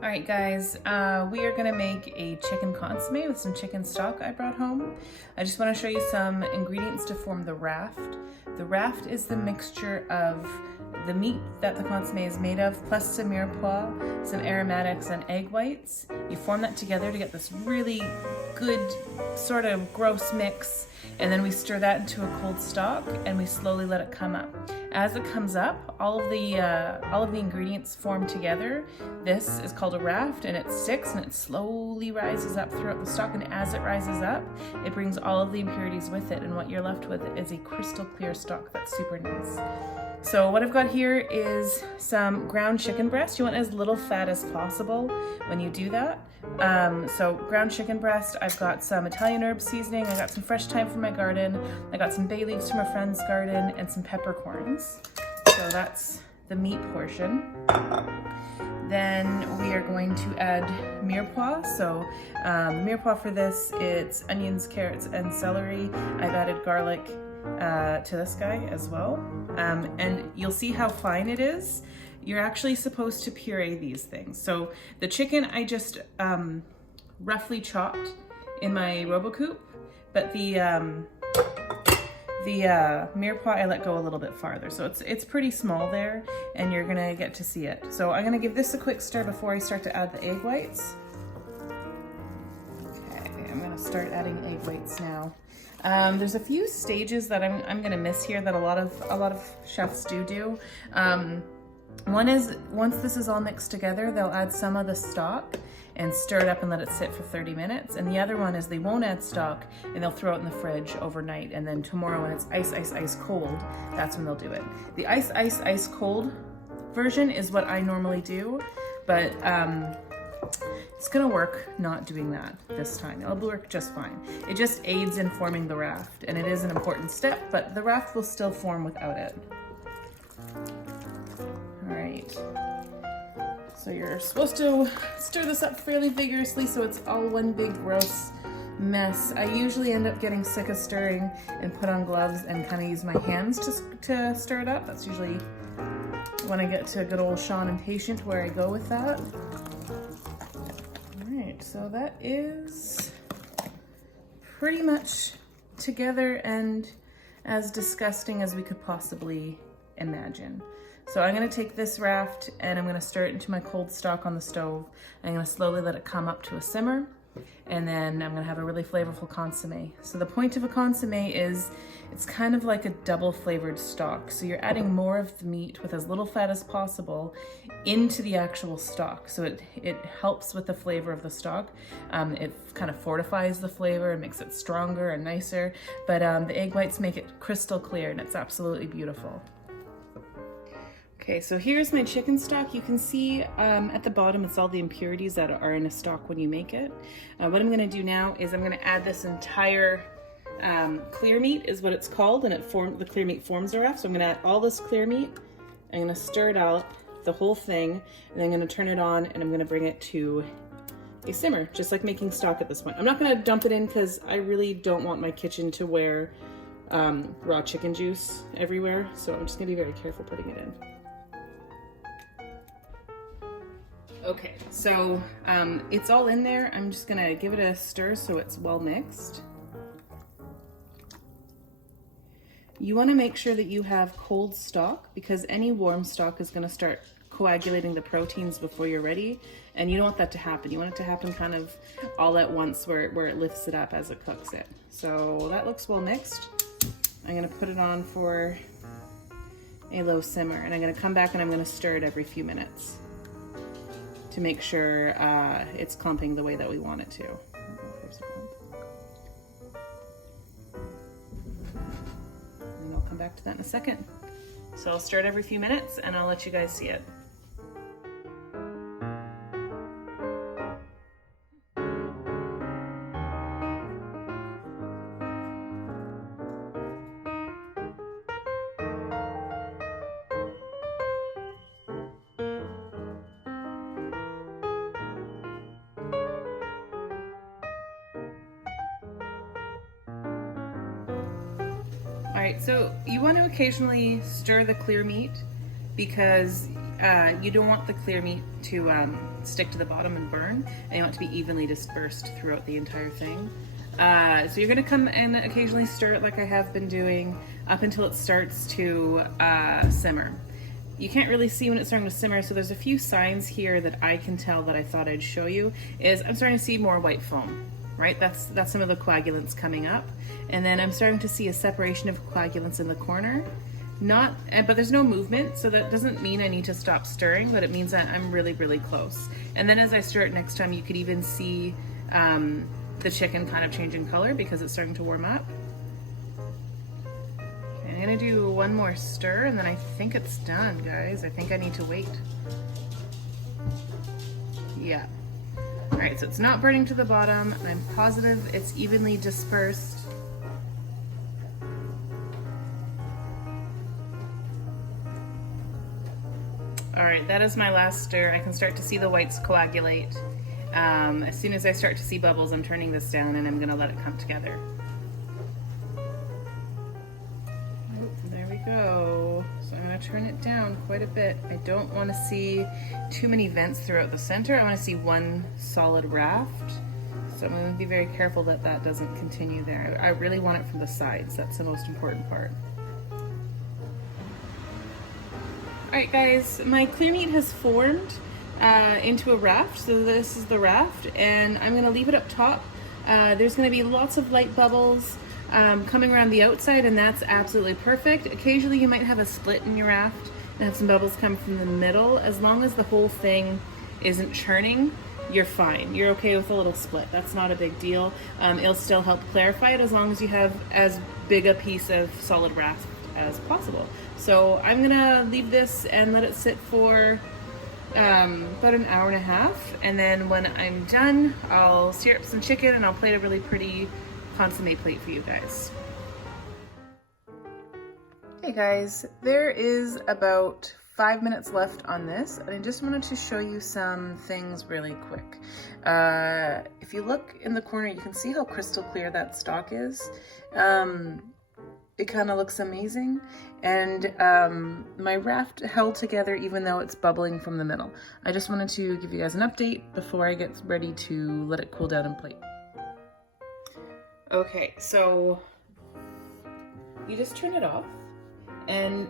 All right, guys, we are gonna make a chicken consomme with some chicken stock I brought home. I just wanna show you some ingredients to form the raft. The raft is the mixture of the meat that the consomme is made of, plus some mirepoix, some aromatics, and egg whites. You form that together to get this really good, sort of gross mix, and then we stir that into a cold stock, and we slowly let it come up. As it comes up, all of the ingredients form together. This is called a raft, and it sticks and it slowly rises up throughout the stock, and as it rises up, it brings all of the impurities with it, and what you're left with is a crystal clear stock that's super nice. So what I've got here is some ground chicken breast. You want as little fat as possible when you do that. So ground chicken breast, I've got some Italian herb seasoning, I got some fresh thyme from my garden, I got some bay leaves from a friend's garden, and some peppercorns. So that's the meat portion. Then we are going to add mirepoix. So mirepoix for this, it's onions, carrots, and celery. I've added garlic to this guy as well. And you'll see how fine it is. You're actually supposed to puree these things. So the chicken I just roughly chopped in my RoboCoupe, but the mirepoix I let go a little bit farther. So it's pretty small there, and you're gonna get to see it. So I'm gonna give this a quick stir before I start to add the egg whites. Okay, I'm gonna start adding egg whites now. There's a few stages that I'm gonna miss here that a lot of chefs do. One is, once this is all mixed together, they'll add some of the stock and stir it up and let it sit for 30 minutes. And the other one is they won't add stock and they'll throw it in the fridge overnight. And then tomorrow when it's ice cold, that's when they'll do it. The ice cold version is what I normally do, but it's gonna work not doing that this time. It'll work just fine. It just aids in forming the raft, and it is an important step, but the raft will still form without it. All right. So you're supposed to stir this up fairly vigorously so it's all one big gross mess. I usually end up getting sick of stirring and put on gloves and kind of use my hands to stir it up. That's usually when I get to good old Sean Impatient where I go with that. So that is pretty much together and as disgusting as we could possibly imagine. So I'm gonna take this raft and I'm gonna stir it into my cold stock on the stove. I'm gonna slowly let it come up to a simmer, and then I'm gonna have a really flavorful consomme. So the point of a consomme is it's kind of like a double flavored stock. So you're adding more of the meat with as little fat as possible into the actual stock. So it helps with the flavor of the stock. It kind of fortifies the flavor and makes it stronger and nicer. But the egg whites make it crystal clear, and it's absolutely beautiful. Okay, so here's my chicken stock. You can see at the bottom, it's all the impurities that are in a stock when you make it. What I'm gonna do now is I'm gonna add this entire clear meat is what it's called, and the clear meat forms a raft. So I'm gonna add all this clear meat. I'm gonna stir it out, the whole thing, and then I'm gonna turn it on and I'm gonna bring it to a simmer, just like making stock at this point. I'm not gonna dump it in because I really don't want my kitchen to wear raw chicken juice everywhere. So I'm just gonna be very careful putting it in. Okay, so it's all in there. I'm just gonna give it a stir so it's well mixed. You wanna make sure that you have cold stock, because any warm stock is gonna start coagulating the proteins before you're ready, and you don't want that to happen. You want it to happen kind of all at once where it lifts it up as it cooks it. So that looks well mixed. I'm gonna put it on for a low simmer, and I'm gonna come back and I'm gonna stir it every few minutes to make sure it's clumping the way that we want it to. And I'll come back to that in a second. So I'll stir it every few minutes and I'll let you guys see it. All right, so you want to occasionally stir the clear meat because you don't want the clear meat to stick to the bottom and burn, and you want it to be evenly dispersed throughout the entire thing. So you're gonna come and occasionally stir it like I have been doing up until it starts to simmer. You can't really see when it's starting to simmer, so there's a few signs here that I can tell that I thought I'd show you. Is I'm starting to see more white foam, right? That's some of the coagulants coming up. And then I'm starting to see a separation of coagulants in the corner. But there's no movement, so that doesn't mean I need to stop stirring, but it means that I'm really, really close. And then as I stir it next time, you could even see the chicken kind of changing color because it's starting to warm up. I'm gonna do one more stir and then I think it's done, guys. I think I need to wait. Yeah. All right, so it's not burning to the bottom. I'm positive it's evenly dispersed. All right, that is my last stir. I can start to see the whites coagulate. As soon as I start to see bubbles, I'm turning this down and I'm gonna let it come together. There we go. So I'm gonna turn it down quite a bit. I don't wanna see too many vents throughout the center. I wanna see one solid raft. So I'm gonna be very careful that that doesn't continue there. I really want it from the sides. That's the most important part. All right, guys, my clear meat has formed into a raft. So this is the raft, and I'm gonna leave it up top. There's gonna be lots of light bubbles coming around the outside, and that's absolutely perfect. Occasionally you might have a split in your raft and have some bubbles come from the middle. As long as the whole thing isn't churning, you're fine. You're okay with a little split. That's not a big deal. It'll still help clarify it as long as you have as big a piece of solid raft as possible. So I'm gonna leave this and let it sit for about an hour and a half, and then when I'm done, I'll sear up some chicken and I'll plate a really pretty consommé plate for you guys. Hey guys, there is about 5 minutes left on this, and I just wanted to show you some things really quick. If you look in the corner, you can see how crystal clear that stock is. It kind of looks amazing, and my raft held together even though it's bubbling from the middle. I just wanted to give you guys an update before I get ready to let it cool down and plate. Okay, so you just turn it off, and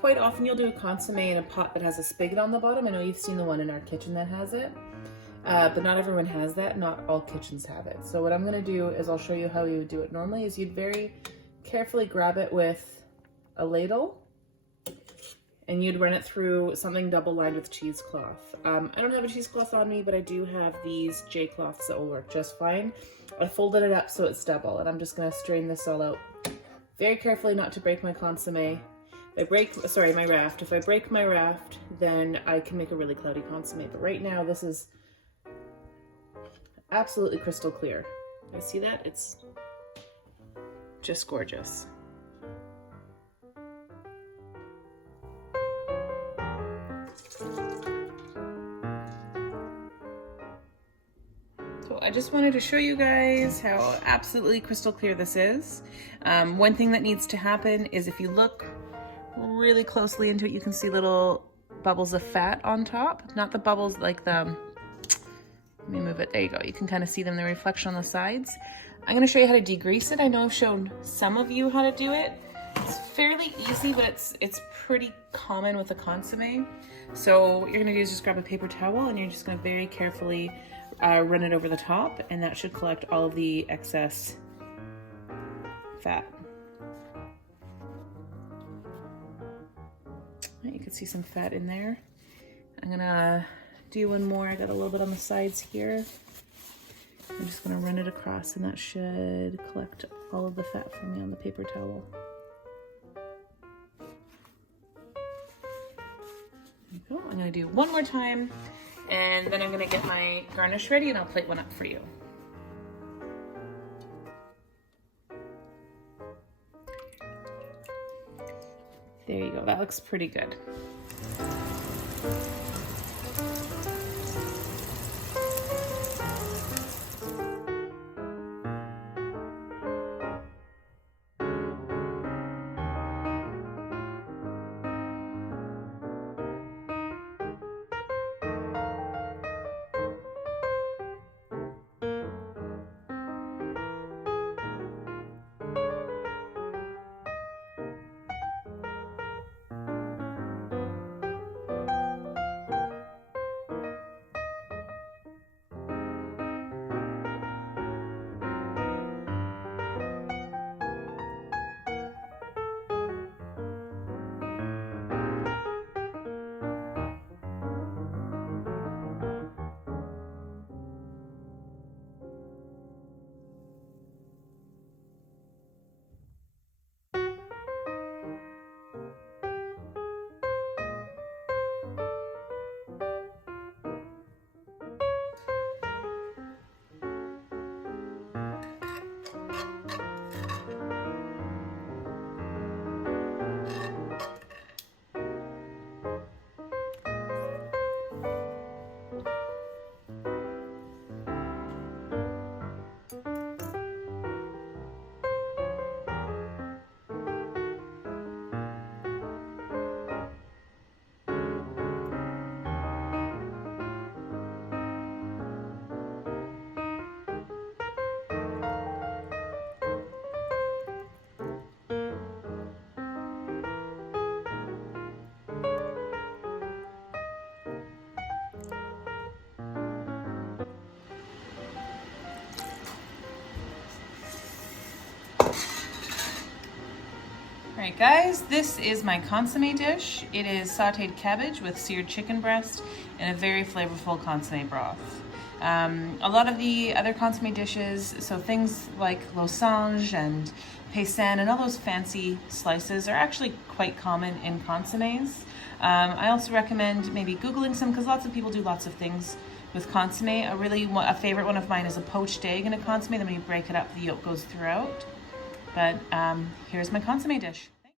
quite often you'll do a consommé in a pot that has a spigot on the bottom. I know you've seen the one in our kitchen that has it, but not everyone has that. Not all kitchens have it. So what I'm gonna do is I'll show you how you would do it normally. Is you'd very carefully grab it with a ladle and you'd run it through something double lined with cheesecloth. I don't have a cheesecloth on me, but I do have these J cloths that will work just fine. I folded it up so it's double, and I'm just gonna strain this all out very carefully not to break my consommé. My raft. If I break my raft, then I can make a really cloudy consommé. But right now, this is absolutely crystal clear. You see that? It's just gorgeous. So I just wanted to show you guys how absolutely crystal clear this is. One thing that needs to happen is if you look really closely into it, you can see little bubbles of fat on top. Not the bubbles like the, let me move it, there you go. You can kind of see them, the reflection on the sides. I'm gonna show you how to degrease it. I know I've shown some of you how to do it. It's fairly easy, but it's pretty common with a consommé. So what you're gonna do is just grab a paper towel and you're just gonna very carefully run it over the top, and that should collect all of the excess fat. You can see some fat in there. I'm gonna do one more. I got a little bit on the sides here. I'm just gonna run it across, and that should collect all of the fat for me on the paper towel. There you go. I'm gonna do one more time, and then I'm gonna get my garnish ready and I'll plate one up for you. There you go, that looks pretty good. Alright guys, this is my consommé dish. It is sauteed cabbage with seared chicken breast and a very flavorful consommé broth. A lot of the other consommé dishes, so things like losange and paysan and all those fancy slices, are actually quite common in consommes. I also recommend maybe Googling some, because lots of people do lots of things with consommé. A favorite one of mine is a poached egg in a consommé. Then when you break it up, the yolk goes throughout. But here's my consommé dish.